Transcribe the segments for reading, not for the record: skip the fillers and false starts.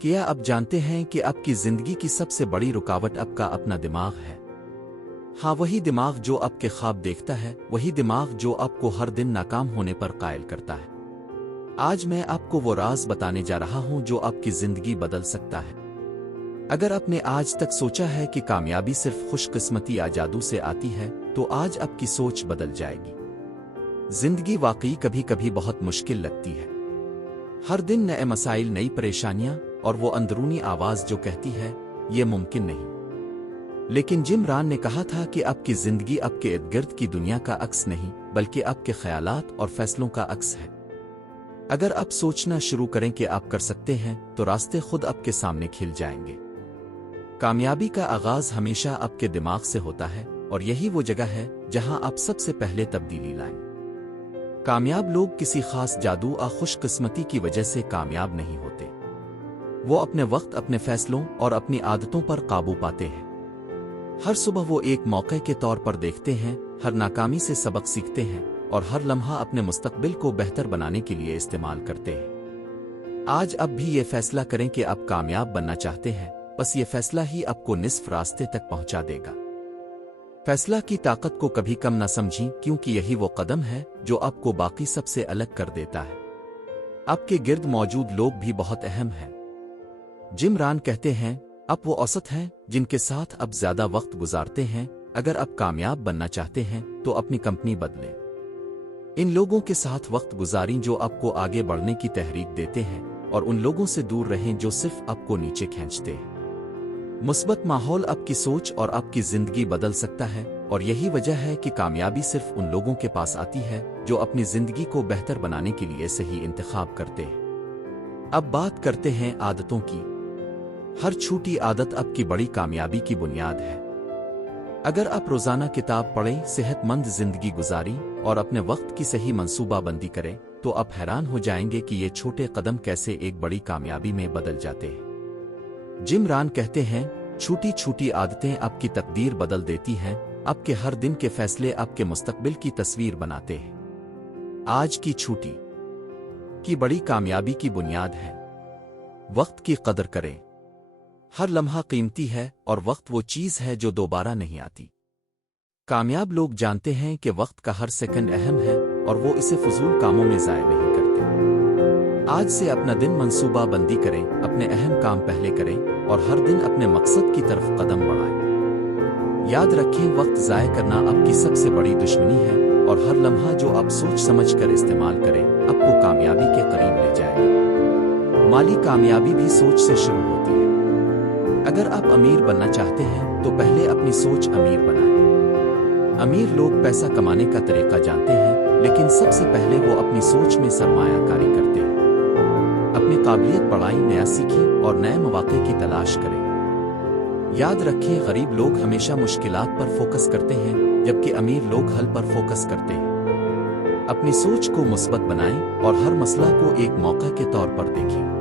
क्या आप जानते हैं कि आपकी जिंदगी की सबसे बड़ी रुकावट आपका अपना दिमाग है? हाँ, वही दिमाग जो आपके ख्वाब देखता है, वही दिमाग जो आपको हर दिन नाकाम होने पर कायल करता है। आज मैं आपको वो राज बताने जा रहा हूं जो आपकी जिंदगी बदल सकता है। अगर आपने आज तक सोचा है कि कामयाबी सिर्फ खुशकिस्मती या जादू से आती है, तो आज आपकी सोच बदल जाएगी। जिंदगी वाकई कभी कभी बहुत मुश्किल लगती है। हर दिन नए मसाइल, नई परेशानियां और वो अंदरूनी आवाज जो कहती है ये मुमकिन नहीं। लेकिन जिम रॉन ने कहा था कि आपकी जिंदगी आपके इर्द गिर्द की दुनिया का अक्स नहीं, बल्कि आपके ख्यालात और फैसलों का अक्स है। अगर आप सोचना शुरू करें कि आप कर सकते हैं, तो रास्ते खुद आपके सामने खिल जाएंगे। कामयाबी का आगाज हमेशा आपके दिमाग से होता है, और यही वो जगह है जहां आप सबसे पहले तब्दीली लाएं। कामयाब लोग किसी खास जादू या खुशकिस्मती की वजह से कामयाब नहीं होते। वो अपने वक्त, अपने फैसलों और अपनी आदतों पर काबू पाते हैं। हर सुबह वो एक मौके के तौर पर देखते हैं, हर नाकामी से सबक सीखते हैं और हर लम्हा अपने मुस्तकबिल को बेहतर बनाने के लिए इस्तेमाल करते हैं। आज आप भी ये फैसला करें कि आप कामयाब बनना चाहते हैं। बस ये फैसला ही आपको निस्फ रास्ते तक पहुंचा देगा। फैसला की ताकत को कभी कम न समझें, क्योंकि यही वो कदम है जो आपको बाकी सबसे अलग कर देता है। आपके गिर्द मौजूद लोग भी बहुत अहम हैं। जिम रॉन कहते हैं, आप वो औसत हैं जिनके साथ आप ज्यादा वक्त गुजारते हैं। अगर आप कामयाब बनना चाहते हैं तो अपनी कंपनी बदलें। इन लोगों के साथ वक्त गुजारें जो आपको आगे बढ़ने की तहरीक देते हैं, और उन लोगों से दूर रहें जो सिर्फ आपको नीचे खींचते हैं। मुस्बत माहौल आपकी सोच और आपकी जिंदगी बदल सकता है, और यही वजह है कि कामयाबी सिर्फ उन लोगों के पास आती है जो अपनी जिंदगी को बेहतर बनाने के लिए सही इंतखाब करते हैं। अब बात करते हैं आदतों की। हर छोटी आदत आपकी बड़ी कामयाबी की बुनियाद है। अगर आप रोजाना किताब पढ़ें, सेहतमंद जिंदगी गुजारें और अपने वक्त की सही मंसूबाबंदी करें, तो आप हैरान हो जाएंगे कि ये छोटे कदम कैसे एक बड़ी कामयाबी में बदल जाते हैं। जिम रॉन कहते हैं, छोटी छोटी आदतें आपकी तकदीर बदल देती हैं। आपके हर दिन के फैसले आपके मुस्तकबिल की तस्वीर बनाते हैं। आज की छोटी की बड़ी कामयाबी की बुनियाद है। वक्त की कदर करें। हर लम्हा कीमती है, और वक्त वो चीज है जो दोबारा नहीं आती। कामयाब लोग जानते हैं कि वक्त का हर सेकंड अहम है, और वो इसे फजूल कामों में ज़ाया नहीं करते। आज से अपना दिन मंसूबा बंदी करें, अपने अहम काम पहले करें और हर दिन अपने मकसद की तरफ कदम बढ़ाएं। याद रखें, वक्त ज़ाया करना आपकी सबसे बड़ी दुश्मनी है, और हर लम्हा जो आप सोच समझ कर इस्तेमाल करें आपको कामयाबी के करीब ले जाएगा। माली कामयाबी भी सोच से शुरू होती है। अगर आप अमीर बनना चाहते हैं तो पहले अपनी सोच अमीर बनाएं। अमीर लोग पैसा कमाने का तरीका जानते हैं, लेकिन सबसे पहले वो अपनी सोच में सरमायाकारी करते हैं। अपनी काबिलियत बढ़ाएं, नया सीखें और नए मौके की तलाश करें। याद रखें, गरीब लोग हमेशा मुश्किलात पर फोकस करते हैं, जबकि अमीर लोग हल पर फोकस करते हैं। अपनी सोच को मुस्बत बनाएं और हर मसला को एक मौका के तौर पर देखें।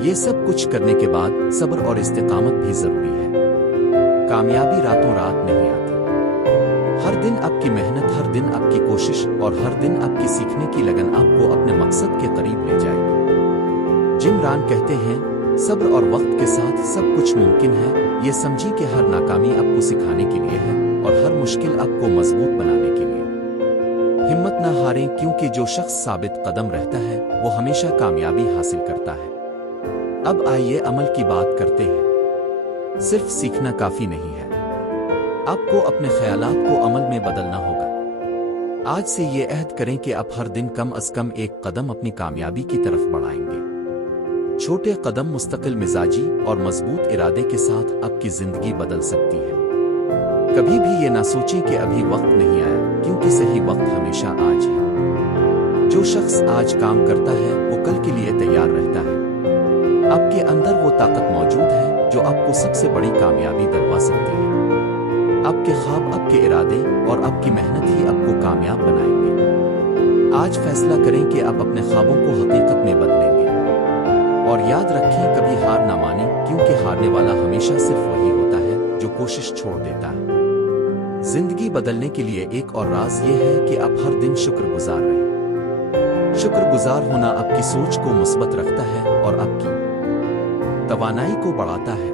ये सब कुछ करने के बाद सब्र और इस्तिकामत भी जरूरी है। कामयाबी रातों रात नहीं आती। हर दिन आपकी मेहनत, हर दिन आपकी कोशिश और हर दिन आपकी सीखने की लगन आपको अपने मकसद के करीब ले जाएगी। जिम रॉन कहते हैं, सब्र और वक्त के साथ सब कुछ मुमकिन है। ये समझिए कि हर नाकामी आपको सिखाने के लिए है, और हर मुश्किल आपको मजबूत बनाने के लिए। हिम्मत न हारें, क्योंकि जो शख्स साबित कदम रहता है वो हमेशा कामयाबी हासिल करता है। अब आइए अमल की बात करते हैं। सिर्फ सीखना काफी नहीं है, आपको अपने ख्यालात को अमल में बदलना होगा। आज से ये अहद करें कि आप हर दिन कम अज कम एक कदम अपनी कामयाबी की तरफ बढ़ाएंगे। छोटे कदम मुस्तकिल मिजाजी और मजबूत इरादे के साथ आपकी जिंदगी बदल सकती है। कभी भी ये ना सोचें कि अभी वक्त नहीं आया, क्योंकि सही वक्त हमेशा आज है। जो शख्स आज काम करता है वो कल के लिए तैयार रहता है। आपके अंदर वो ताकत मौजूद है जो आपको सबसे बड़ी कामयाबी दिलवा सकती है। आपके ख्वाब, आपके इरादे और आपकी मेहनत ही आपको कामयाब बनाएंगे। आज फैसला करें कि आप अपने ख्वाबों को हकीकत में बदलेंगे। और याद रखें, कभी हार ना मानें, क्योंकि हारने वाला हमेशा सिर्फ वही होता है जो कोशिश छोड़ देता है। जिंदगी बदलने के लिए एक और राज ये है कि आप हर दिन शुक्रगुजार रहें। शुक्रगुजार होना आपकी सोच को मुस्बत रखता है और आपकी तवानाई को बढ़ाता है।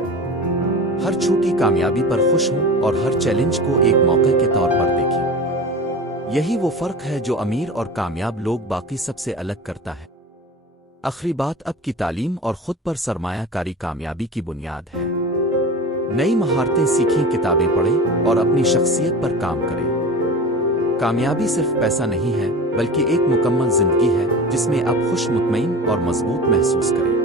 हर छोटी कामयाबी पर खुश हों और हर चैलेंज को एक मौके के तौर पर देखें। यही वो फर्क है जो अमीर और कामयाब लोग बाकी सबसे अलग करता है। आखिरी बात, अब की तालीम और खुद पर सरमायाकारी कामयाबी की बुनियाद है। नई महारतें सीखें, किताबें पढ़ें और अपनी शख्सियत पर काम करें। कामयाबी सिर्फ पैसा नहीं है, बल्कि एक मुकम्मल जिंदगी है जिसमें आप खुश, मुतमईन और मजबूत महसूस करें।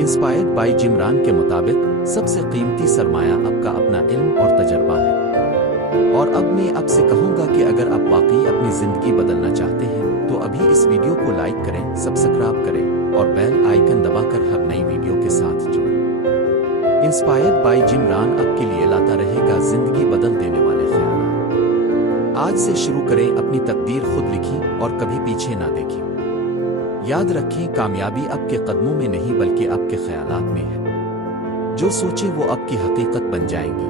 इंस्पायर्ड बाय जिम रॉन के मुताबिक सबसे कीमती सरमाया आपका अपना इल्म और तजर्बा है। और अब मैं आपसे कहूंगा कि अगर आप वाकई अपनी जिंदगी बदलना चाहते हैं तो अभी इस वीडियो को लाइक करें, सब्सक्राइब करें और बेल आइकन दबाकर हर नई वीडियो के साथ जुड़ें। इंस्पायर्ड बाय जिम रॉन आपके लिए लाता रहेगा जिंदगी बदल देने वाले ख्याल। आज से शुरू करें अपनी तकदीर खुद लिखी और कभी पीछे ना देखी। याद रखें, कामयाबी आपके कदमों में नहीं बल्कि आपके ख्यालात में है। जो सोचे वो आपकी हकीकत बन जाएंगी।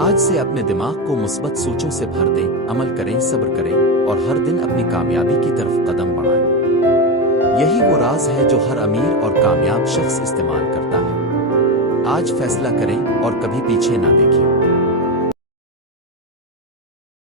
आज से अपने दिमाग को मुस्बत सोचों से भर दें, अमल करें, सब्र करें और हर दिन अपनी कामयाबी की तरफ कदम बढ़ाएं। यही वो राज है जो हर अमीर और कामयाब शख्स इस्तेमाल करता है। आज फैसला करें और कभी पीछे ना देखें।